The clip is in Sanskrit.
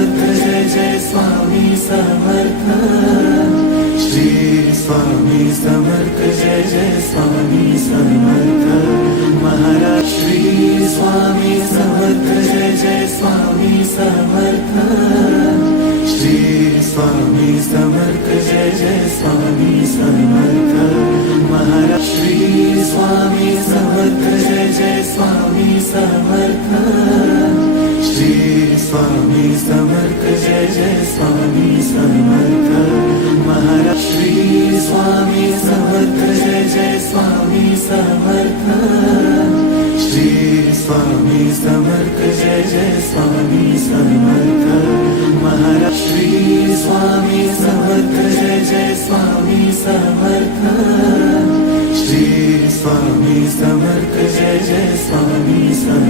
समर्थ जय जय स्वामी समर्थ श्री स्वामी समर्थ जय जय स्वामी समर्थ सन्मन्त श्री स्वामी समर्थ जय जय स्वामी समर्थ श्री स्वामी समर्थ जय जय स्वामी समर्थ सन्मन्त श्री स्वामी समर्थ जय जय स्वामी समर्थ स्वामि समर्थ जय जय समर्थ सन्वर्त श्री स्वामी समर्थ जय स्वामी समर्थ श्री स्वामि समर्थ जय जय स्वमि सन्वर्त महाराष्ट्रि स्वामी समर्थ जय स्वामि समर्थ श्री स्वामी समर्थ जय जय स्वनि सन